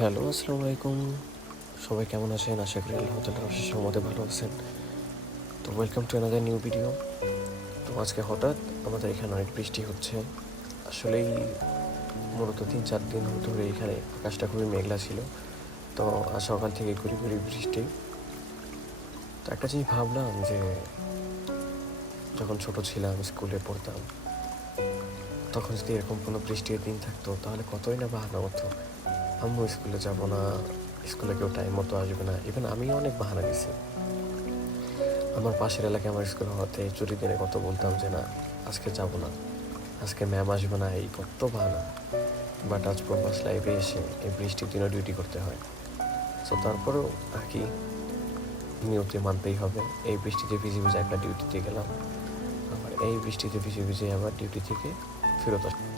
Hello, আসসালামু আলাইকুম। সবাই কেমন আছেন? আশা করি আল্লাহ তাআলার অশেষ রহমতে ভালো আছেন। তো welcome to another new video. তো আজকে হঠাৎ আমাদের এখানে অনেক বৃষ্টি হচ্ছে। আসলেই মূলত ৩-৪ দিন ধরে এখানে আকাশটা খুবই মেঘলা ছিল। তো আজ সকাল থেকে গুঁড়ি বৃষ্টি। তো একটা জিনিস ভাবলাম যে যখন ছোট ছিলাম, স্কুলে পড়তাম, তখন যদি এরকম কোনো বৃষ্টির দিন থাকতো তাহলে কতই না বাহানা হতো। আম্মু স্কুলে যাব না, স্কুলে কেউ টাইম মতো আসবে না। ইভেন আমিও অনেক বাহানা দিছি। আমার পাশের এলাকায় আমার স্কুল হওয়াতে ছুটির দিনে কত বলতাম যে না, আজকে যাব না, আজকে ম্যাম আসবে না, এই কত বাহানা। বাট আজ প্রবাস লাইফে এসে এই বৃষ্টির দিনও ডিউটি করতে হয়। সো তারপরেও আর কি, নিয়তি মানতেই হবে। এই বৃষ্টিতে ভিজে একবার ডিউটিতে গেলাম, আবার এই বৃষ্টিতে ভিজে আবার ডিউটি থেকে ফেরত আসলাম।